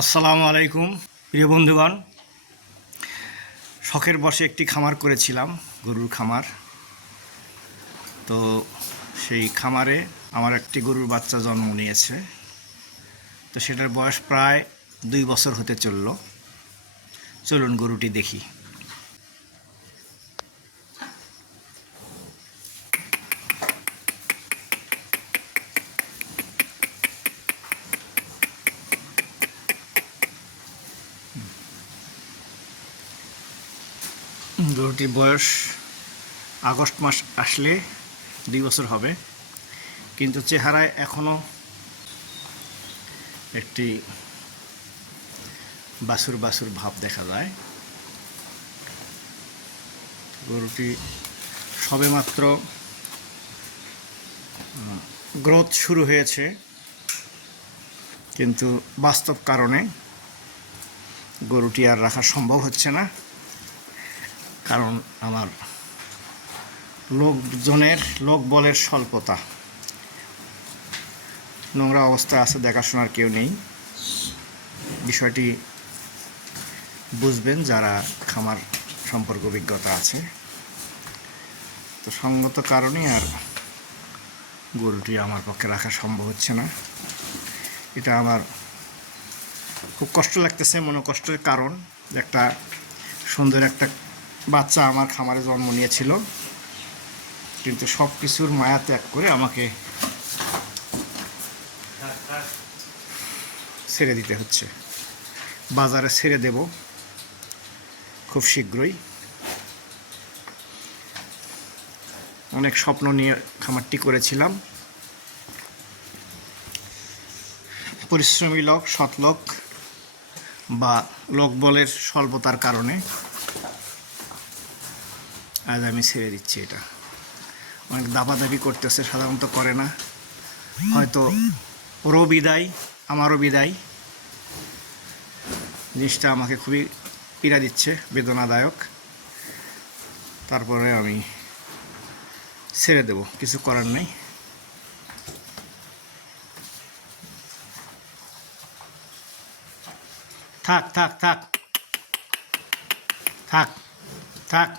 আসসালামু আলাইকুম প্রিয় বন্ধুগণ। শখের বশে একটি খামার করেছিলাম, গরুর খামার। তো সেই খামারে আমার একটি গরুর বাচ্চা জন্ম নিয়েছে। তো সেটার বয়স প্রায় 2 বছর হতে চলুন গরুটি দেখি। গরুটির বয়স আগস্ট মাস আসলে 2 বছর হবে, কিন্তু চেহারায় এখনও একটি বাছুর বাছুর ভাব দেখা যায়। গরুটি সবেমাত্র গ্রোথ শুরু হয়েছে, কিন্তু বাস্তব কারণে গরুটি আর রাখা সম্ভব হচ্ছে না। কারণ আমার লোকবলের স্বল্পতা, নোংরা অবস্থায় আছে, দেখাশোনার কেউ নেই। বিষয়টি বুঝবেন যারা খামার সম্পর্কে অভিজ্ঞতা আছে। তো সঙ্গত কারণে আর গরুটি আমার পক্ষে রাখা সম্ভব হচ্ছে না। এটা আমার খুব কষ্ট লাগতেছে। মনোকষ্টের কারণ, একটা সুন্দর একটা বাচ্চা আমার খামারে জন্ম নিয়েছিল, কিন্তু সব কিছুর মায়া ত্যাগ করে আমাকে ছেড়ে দিতে হচ্ছে। বাজারে ছেড়ে দেব খুব শীঘ্রই। অনেক স্বপ্ন নিয়ে খামারটি করেছিলাম। পরিশ্রমী লোক, সৎ লোক বা লোকবলের স্বল্পতার কারণে আজ আমি ছেড়ে দিচ্ছি। এটা অনেক দাবাদাবি করতেছে, সাধারণত করে না। হয়তো ওরও বিদায়, আমারও বিদায়। জিনিসটা আমাকে খুবই পীড়া দিচ্ছে, বেদনাদায়ক। তারপরে আমি ছেড়ে দেব, কিছু করার নেই। থাক থাক থাক থাক থাক,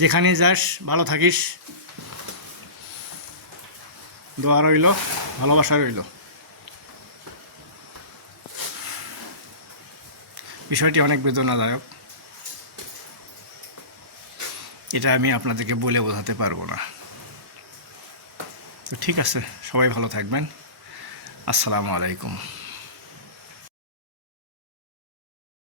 যেখানে যাস ভালো থাকিস। দোয়া রইল, ভালোবাসা রইল। বিষয়টি অনেক বেদনাদায়ক, এটা আমি আপনাদেরকে বলে বোঝাতে পারবো না। তো ঠিক আছে, সবাই ভালো থাকবেন। আসসালামু আলাইকুম।